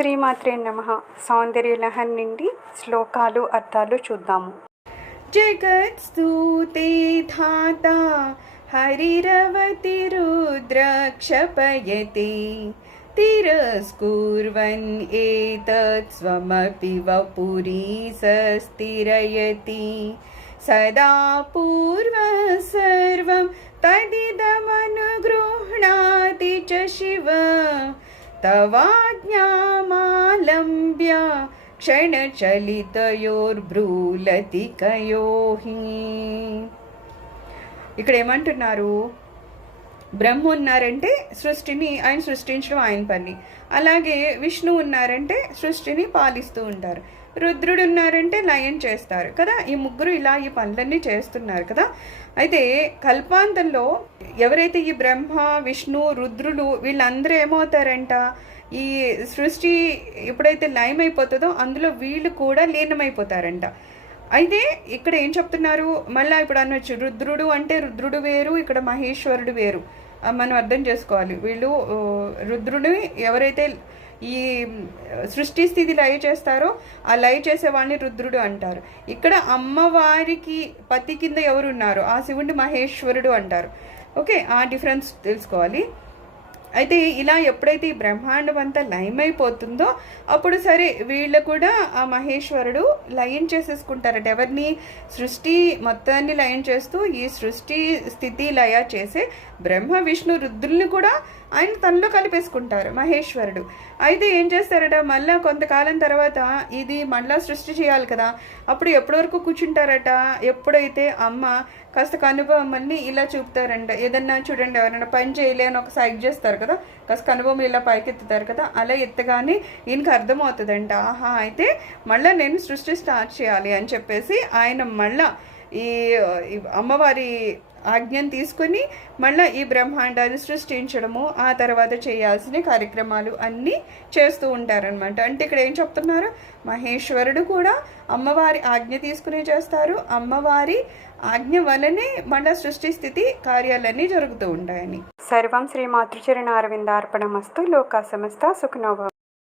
శ్రీమాత్రే నమః. సౌందర్యలహరి నుండి శ్లోకాలు అర్థాలు చూద్దాము. జగత్స్తూతే ధాతా హరిరవతి రుద్రక్షపయతి తిరస్కుర్వన్ ఏతత్ స్వమపి వపురీ సస్థిరయతి సదా పూర్వ సర్వం తదిదమనుగృహ్ణాతి చ శివ తవాజ్ఞామాలంబ్య క్షణచలితయోర్బ్రూలతికయోహి. ఇక్కడ ఏమంటున్నారు? బ్రహ్మ ఉన్నారంటే సృష్టిని ఆయన సృష్టించడం ఆయన పని. అలాగే విష్ణు ఉన్నారంటే సృష్టిని పాలిస్తూ ఉంటారు. రుద్రుడు ఉన్నారంటే లయం చేస్తారు కదా. ఈ ముగ్గురు ఇలా ఈ పనులన్నీ చేస్తున్నారు కదా. అయితే కల్పాంతంలో ఎవరైతే ఈ బ్రహ్మ విష్ణు రుద్రులు వీళ్ళందరూ ఏమవుతారంట, ఈ సృష్టి ఎప్పుడైతే లయం అయిపోతుందో అందులో వీళ్ళు కూడా లీనమైపోతారంట. అయితే ఇక్కడ ఏం చెప్తున్నారు? మళ్ళీ ఇప్పుడు అనొచ్చు రుద్రుడు అంటే రుద్రుడు వేరు, ఇక్కడ మహేశ్వరుడు వేరు. మనం అర్థం చేసుకోవాలి. వీళ్ళు రుద్రుడు ఎవరైతే ఈ సృష్టి స్థితి లయ చేస్తారో ఆ లయ చేసేవాడిని రుద్రుడు అంటారు. ఇక్కడ అమ్మవారికి పతి కింద ఎవరున్నారో ఆ శివుడిని మహేశ్వరుడు అంటారు. ఓకే, ఆ డిఫరెన్స్ తెలుసుకోవాలి. అయితే ఇలా ఎప్పుడైతే ఈ బ్రహ్మాండం అంతా లయమైపోతుందో అప్పుడు సరే వీళ్ళు కూడా ఆ మహేశ్వరుడు లయం చేసేసుకుంటారట. ఎవరిని? సృష్టి మొత్తాన్ని లయం చేస్తూ ఈ సృష్టి స్థితి లయ చేసే బ్రహ్మ విష్ణు రుద్రుల్ని కూడా ఆయన తనలో కలిపేసుకుంటారు మహేశ్వరుడు. అయితే ఏం చేస్తారట, మళ్ళీ కొంతకాలం తర్వాత ఇది మళ్ళా సృష్టి చేయాలి కదా. అప్పుడు ఎప్పటి వరకు కూర్చుంటారట? ఎప్పుడైతే అమ్మ కాస్త కనుబొమ్మల్ని ఇలా చూపుతారంట. ఏదన్నా చూడండి, ఎవరైనా పని చేయలే అని ఒక సైడ్ చేస్తారు కదా, కాస్త కనుబొమ్మలు ఇలా పైకెత్తుతారు కదా. అలా ఎత్తగానే ఈయనకి అర్థమవుతుందంట, ఆహా అయితే మళ్ళీ నేను సృష్టి స్టార్ట్ చేయాలి అని చెప్పేసి ఆయన మళ్ళా ఈ అమ్మవారి ఆజ్ఞను తీసుకుని మళ్ళీ ఈ బ్రహ్మాండాన్ని సృష్టించడము, ఆ తర్వాత చేయాల్సిన కార్యక్రమాలు అన్నీ చేస్తూ ఉంటారనమాట. అంటే ఇక్కడ ఏం చెప్తున్నారు? మహేశ్వరుడు కూడా అమ్మవారి ఆజ్ఞ తీసుకుని చేస్తారు. అమ్మవారి ఆజ్ఞ వలనే మళ్ళీ సృష్టి స్థితి కార్యాలన్నీ జరుగుతూ ఉంటాయని. సర్వం శ్రీ మాతృచరణ అరవిందార్పణమస్తు. లోకా సమస్త సుఖినో భవంతు.